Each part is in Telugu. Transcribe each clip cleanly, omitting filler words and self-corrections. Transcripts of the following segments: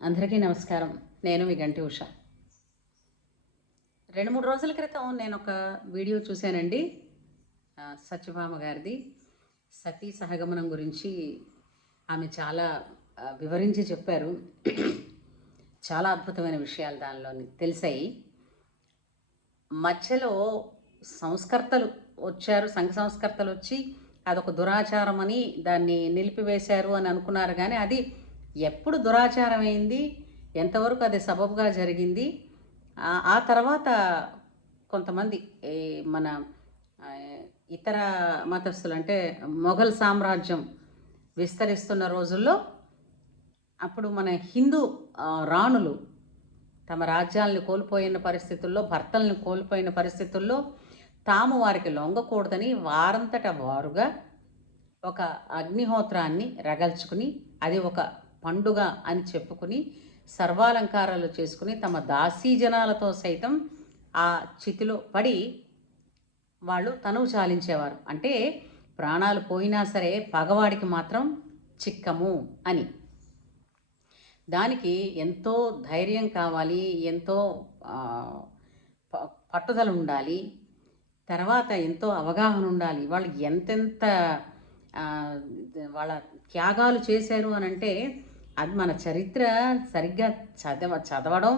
అందరికీ నమస్కారం. నేను మీ గంటి ఉష. 2, 3 రోజుల క్రితం నేను ఒక వీడియో చూశానండి. సత్యభామ గారిది. సతీ సహగమనం గురించి ఆమె చాలా వివరించి చెప్పారు. చాలా అద్భుతమైన విషయాలు దానిలోని తెలిసాయి. మధ్యలో సంస్కర్తలు వచ్చారు, సంఘ సంస్కర్తలు వచ్చి అదొక దురాచారం అని దాన్ని నిలిపివేశారు అని అనుకున్నారు. కానీ అది ఎప్పుడు దురాచారం అయింది, ఎంతవరకు అది సబబుగా జరిగింది, ఆ తర్వాత కొంతమంది మన ఇతర మతస్థులు అంటే మొఘల్ సామ్రాజ్యం విస్తరిస్తున్న రోజుల్లో అప్పుడు మన హిందూ రాణులు తమ రాజ్యాలను కోల్పోయిన పరిస్థితుల్లో, భర్తలను కోల్పోయిన పరిస్థితుల్లో తాము వారికి లొంగకూడదని వారంతట వారుగా ఒక అగ్నిహోత్రాన్ని రగల్చుకుని అది ఒక పండుగ అని చెప్పుకుని సర్వాలంకారాలు చేసుకుని తమ దాసీజనాలతో సైతం ఆ చితిలో పడి వాళ్ళు తనువు చాలించేవారు. అంటే ప్రాణాలు పోయినా సరే పగవాడికి మాత్రం చిక్కము అని. దానికి ఎంతో ధైర్యం కావాలి, ఎంతో పట్టుదల ఉండాలి, తర్వాత ఎంతో అవగాహన ఉండాలి. వాళ్ళు ఎంతెంత వాళ్ళ త్యాగాలు చేశారు అని అంటే అది మన చరిత్ర సరిగ్గా చదవడం,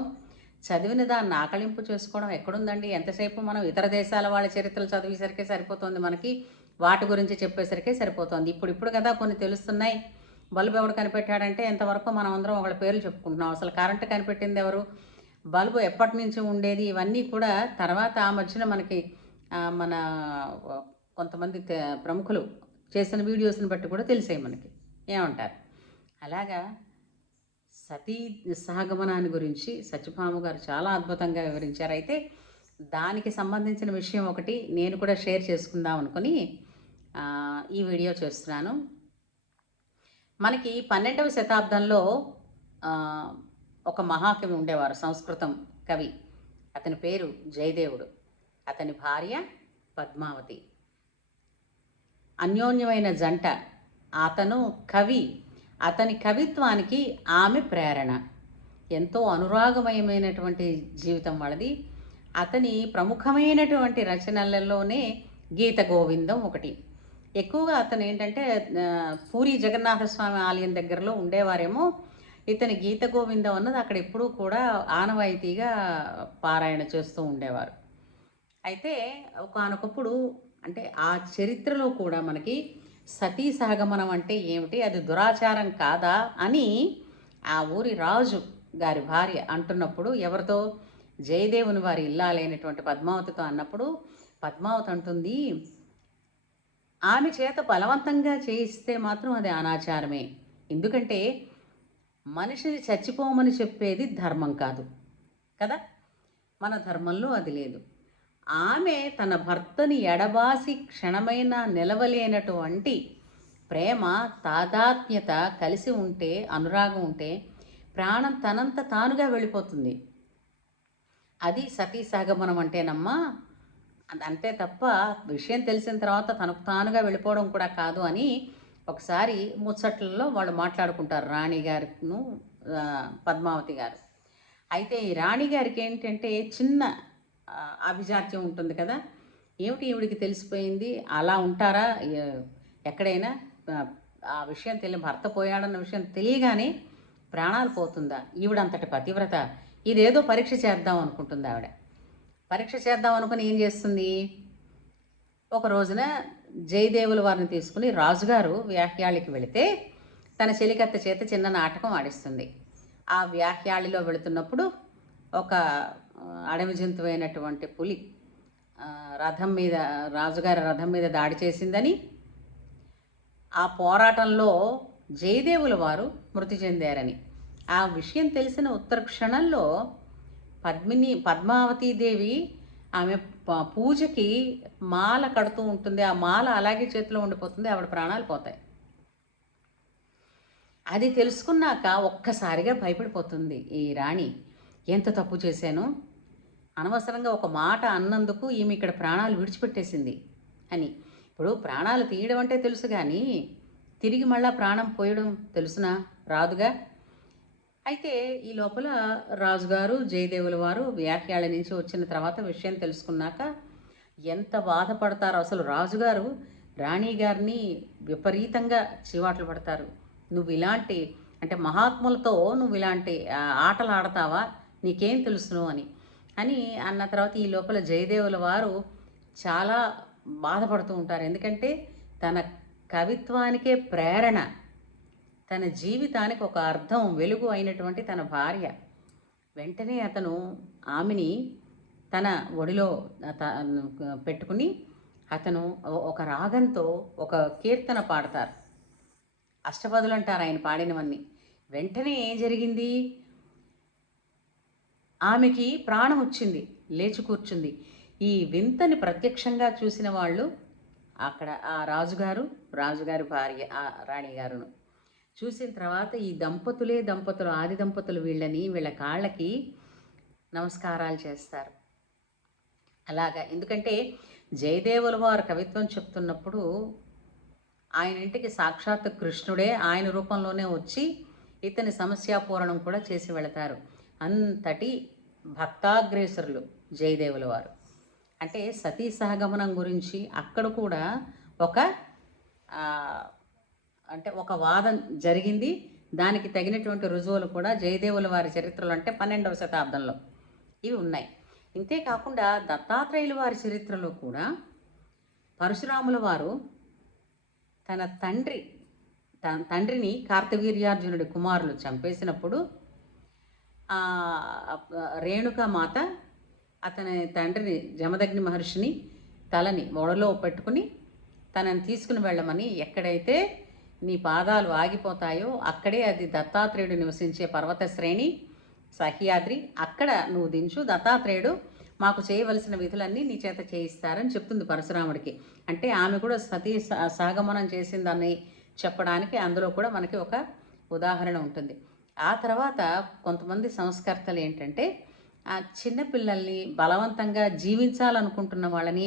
చదివిన దాన్ని ఆకలింపు చేసుకోవడం ఎక్కడుందండి? ఎంతసేపు మనం ఇతర దేశాల వాళ్ళ చరిత్రలు చదివేసరికే సరిపోతుంది, మనకి వాటి గురించి చెప్పేసరికే సరిపోతుంది. ఇప్పుడు కదా కొన్ని తెలుస్తున్నాయి. బల్బు ఎవడు కనిపెట్టాడంటే ఎంతవరకు మనం అందరం ఒకళ్ళ పేర్లు చెప్పుకుంటున్నాం. అసలు కరెంటు కనిపెట్టింది ఎవరు, బల్బు ఎప్పటి నుంచి ఉండేది, ఇవన్నీ కూడా తర్వాత ఆ మధ్యన మనకి మన కొంతమంది ప్రముఖులు చేసిన వీడియోస్ని బట్టి కూడా తెలిసాయి మనకి. ఏమంటారు? అలాగా సతీ సహగమనాన్ని గురించి సత్యభామ గారు చాలా అద్భుతంగా వివరించారు. అయితే దానికి సంబంధించిన విషయం ఒకటి నేను కూడా షేర్ చేసుకుందాం అనుకుని ఈ వీడియో చేస్తున్నాను. మనకి 12వ శతాబ్దంలో ఒక మహాకవి ఉండేవారు, సంస్కృతం కవి. అతని పేరు జయదేవుడు. అతని భార్య పద్మావతి. అన్యోన్యమైన జంట. అతను కవి, అతని కవిత్వానికి ఆమె ప్రేరణ. ఎంతో అనురాగమయమైనటువంటి జీవితం వాళ్ళది. అతని ప్రముఖమైనటువంటి రచనలలోనే గీత గోవిందం ఒకటి. ఎక్కువగా అతను ఏంటంటే పూరి జగన్నాథస్వామి ఆలయం దగ్గరలో ఉండేవారేమో. ఇతని గీత గోవిందం అన్నది అక్కడ ఎప్పుడూ కూడా ఆనవాయితీగా పారాయణ చేస్తూ ఉండేవారు. అయితే ఒకానొకప్పుడు అంటే ఆ చరిత్రలో కూడా మనకి సతీ సహగమనం అంటే ఏమిటి, అది దురాచారం కాదా అని ఆ ఊరి రాజు గారి భార్య అంటున్నప్పుడు, ఎవరితో, జయదేవుని వారి ఇల్లాలైనటువంటి పద్మావతితో అన్నప్పుడు పద్మావతి అంటుంది, ఆమె చేత బలవంతంగా చేయిస్తే మాత్రం అది అనాచారమే. ఎందుకంటే మనిషిని చచ్చిపోమని చెప్పేది ధర్మం కాదు కదా, మన ధర్మంలో అది లేదు. ఆమె తన భర్తని ఎడబాసి క్షణమైనా నిలవలేనటువంటి ప్రేమ, తాదాత్మ్యత కలిసి ఉంటే, అనురాగం ఉంటే ప్రాణం తనంత తానుగా వెళ్ళిపోతుంది. అది సతీ సహగమనం అంటేనమ్మా. అంతే తప్ప విషయం తెలిసిన తర్వాత తనకు తానుగా వెళ్ళిపోవడం కూడా కాదు అని ఒకసారి ముచ్చట్లలో వాళ్ళు మాట్లాడుకుంటారు, రాణి గారును పద్మావతి గారు. అయితే ఈ రాణి గారికి ఏంటంటే చిన్న అభిజాత్యం ఉంటుంది కదా, ఏమిటి ఈవిడికి తెలిసిపోయింది, అలా ఉంటారా ఎక్కడైనా, ఆ విషయం భర్త పోయాడన్న విషయం తెలియగానే ప్రాణాలు పోతుందా, ఈవిడంతటి పతివ్రత, ఇదేదో పరీక్ష చేద్దాం అనుకుంటుంది ఆవిడ. పరీక్ష చేద్దాం అనుకుని ఏం చేస్తుంది, ఒక రోజున జయదేవుల వారిని తీసుకుని రాజుగారు వ్యాహ్యాళికి వెళితే తన చెలికత్త చేత చిన్న నాటకం ఆడిస్తుంది. ఆ వ్యాహ్యాళిలో వెళుతున్నప్పుడు ఒక అడవి జంతువైనటువంటి పులి రథం మీద, రాజుగారి రథం మీద దాడి చేసిందని, ఆ పోరాటంలో జయదేవుల వారు మృతి చెందారని ఆ విషయం తెలిసిన ఉత్తర క్షణంలో పద్మావతీదేవి ఆమె పూజకి మాల కడుతూ ఉంటుంది. ఆ మాల అలాగే చేతిలో ఉండిపోతుంది, ఆవిడ ప్రాణాలు పోతాయి. అది తెలుసుకున్నాక ఒక్కసారిగా భయపడిపోతుంది ఈ రాణి. ఎంత తప్పు చేశాను, అనవసరంగా ఒక మాట అన్నందుకు ఈమె ఇక్కడ ప్రాణాలు విడిచిపెట్టేసింది అని. ఇప్పుడు ప్రాణాలు తీయడం అంటే తెలుసు, కానీ తిరిగి మళ్ళా ప్రాణం పోయడం తెలుసునా, రాదుగా. అయితే ఈ లోపల రాజుగారు జయదేవుల వారు వ్యాఖ్యాల నుంచి వచ్చిన తర్వాత విషయం తెలుసుకున్నాక ఎంత బాధపడతారో అసలు రాజుగారు రాణి గారిని విపరీతంగా చీవాట్లు పడతారు. నువ్వు ఇలాంటి అంటే మహాత్ములతో నువ్వు ఇలాంటి ఆటలు ఆడతావా, నీకేం తెలుసును అని అని అన్న తర్వాత ఈ లోపల జయదేవుల వారు చాలా బాధపడుతూ ఉంటారు. ఎందుకంటే తన కవిత్వానికే ప్రేరణ, తన జీవితానికి ఒక అర్థం వెలుగు అయినటువంటి తన భార్య. వెంటనే అతను ఆమెని తన ఒడిలో పెట్టుకుని అతను ఒక రాగంతో ఒక కీర్తన పాడతారు. అష్టపదులు అంటారు ఆయన పాడినవన్నీ. వెంటనే ఏం జరిగింది, ఆమెకి ప్రాణం వచ్చింది, లేచి కూర్చుంది. ఈ వింతని ప్రత్యక్షంగా చూసిన వాళ్ళు అక్కడ ఆ రాజుగారి భార్య ఆ రాణిగారును చూసిన తర్వాత ఈ దంపతులు ఆది దంపతులు వీళ్ళ కాళ్ళకి నమస్కారాలు చేస్తారు. అలాగా ఎందుకంటే జయదేవుల వారు కవిత్వం చెప్తున్నప్పుడు ఆయన ఇంటికి సాక్షాత్ కృష్ణుడే ఆయన రూపంలోనే వచ్చి ఇతని సమస్యాపూరణం కూడా చేసి వెళతారు. అంతటి భక్తాగ్రేసరులు జయదేవుల వారు. అంటే సతీ సహగమనం గురించి అక్కడ కూడా ఒక అంటే ఒక వాదం జరిగింది. దానికి తగినటువంటి రుజువులు కూడా జయదేవుల వారి చరిత్రలు అంటే 12వ శతాబ్దంలో ఇవి ఉన్నాయి. ఇంతేకాకుండా దత్తాత్రేయుల వారి చరిత్రలో కూడా పరశురాముల వారు తన తండ్రిని కార్తవీర్యార్జునుడి కుమారులు చంపేసినప్పుడు రేణుకామాత అతని తండ్రిని జమదగ్ని మహర్షిని తలని ఒడలో పెట్టుకుని తనని తీసుకుని వెళ్ళమని, ఎక్కడైతే నీ పాదాలు ఆగిపోతాయో అక్కడే అది దత్తాత్రేయుడు నివసించే పర్వత శ్రేణి సహ్యాద్రి, అక్కడ నువ్వు దించు, దత్తాత్రేయుడు మాకు చేయవలసిన విధులన్నీ నీ చేత చేయిస్తారని చెప్తుంది పరశురాముడికి. అంటే ఆమె కూడా సతీ సహగమనం చేసిందని చెప్పడానికి అందులో కూడా మనకి ఒక ఉదాహరణ ఉంటుంది. ఆ తర్వాత కొంతమంది సంస్కర్తలు ఏంటంటే ఆ చిన్నపిల్లల్ని బలవంతంగా జీవించాలనుకుంటున్న వాళ్ళని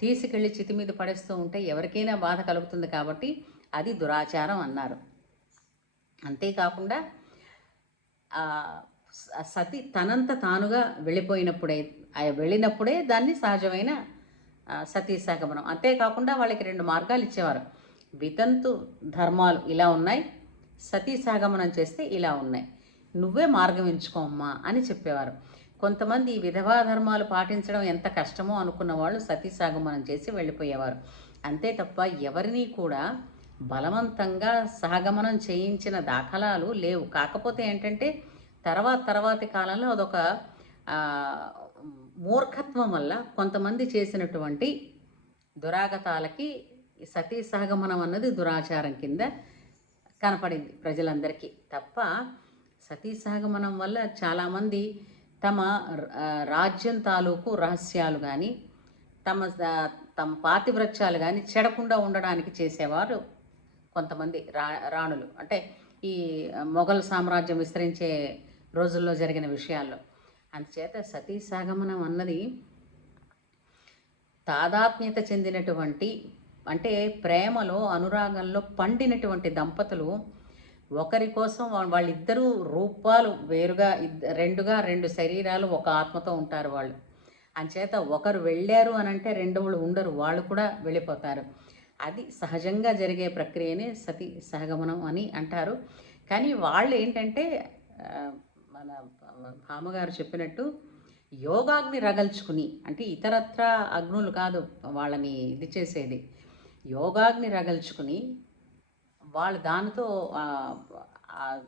తీసుకెళ్ళి చితి మీద పడేస్తూ ఉంటే ఎవరికైనా బాధ కలుగుతుంది కాబట్టి అది దురాచారం అన్నారు. అంతేకాకుండా సతి తనంత తానుగా వెళ్ళినప్పుడే దాన్ని సహజమైన సతీ సహగమనం. అంతేకాకుండా వాళ్ళకి 2 మార్గాలు ఇచ్చేవారు. వితంతు ధర్మాలు ఇలా ఉన్నాయి, సతీ సహగమనం చేస్తే ఇలా ఉన్నాయి, నువ్వే మార్గం ఎంచుకోమ్మా అని చెప్పేవారు. కొంతమంది విధవా ధర్మాలు పాటించడం ఎంత కష్టమో అనుకున్న వాళ్ళు సతీ సహగమనం చేసి వెళ్ళిపోయేవారు. అంతే తప్ప ఎవరినీ కూడా బలవంతంగా సహగమనం చేయించిన దాఖలాలు లేవు. కాకపోతే ఏంటంటే తర్వాతి కాలంలో అదొక మూర్ఖత్వం వల్ల కొంతమంది చేసినటువంటి దురాగతాలకి సతీ సహగమనం అన్నది దురాచారం కింద కనపడింది ప్రజలందరికీ. తప్ప సతీ సహగమనం వల్ల చాలామంది తమ రాజ్యం తాలూకు రహస్యాలు కానీ తమ పాతివ్రత్యాలు కానీ చెడకుండా ఉండడానికి చేసేవారు కొంతమంది రాణులు. అంటే ఈ మొఘల్ సామ్రాజ్యం విస్తరించే రోజుల్లో జరిగిన విషయాల్లో. అందుచేత సతీ సహగమనం అన్నది తాదాత్మ్యత చెందినటువంటి, అంటే ప్రేమలో అనురాగంలో పండినటువంటి దంపతులు ఒకరి కోసం వాళ్ళిద్దరూ రూపాలు వేరుగా, రెండు శరీరాలు ఒక ఆత్మతో ఉంటారు వాళ్ళు. అంచేత ఒకరు వెళ్ళారు అని అంటే రెండోళ్ళు ఉండరు, వాళ్ళు కూడా వెళ్ళిపోతారు. అది సహజంగా జరిగే ప్రక్రియనే సతీ సహగమనం అని అంటారు. కానీ వాళ్ళు ఏంటంటే మన భామగారు చెప్పినట్టు యోగాగ్ని రగల్చుకుని, అంటే ఇతరత్ర అగ్నులు కాదు వాళ్ళని ఇది చేసేది, యోగాగ్ని రగల్చుకుని వాళ్ళు దానితో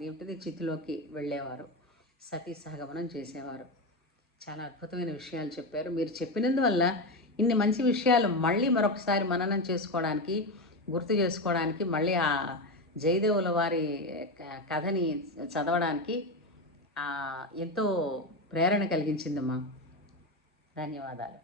ఏమిటిది చితిలోకి వెళ్ళేవారు, సతీ సహగమనం చేసేవారు. చాలా అద్భుతమైన విషయాలు చెప్పారు. మీరు చెప్పినందువల్ల ఇన్ని మంచి విషయాలు మళ్ళీ మరొకసారి మననం చేసుకోవడానికి, గుర్తు చేసుకోవడానికి, మళ్ళీ ఆ జయదేవుల వారి కథని చదవడానికి ఎంతో ప్రేరణ కలిగించిందమ్మా. ధన్యవాదాలు.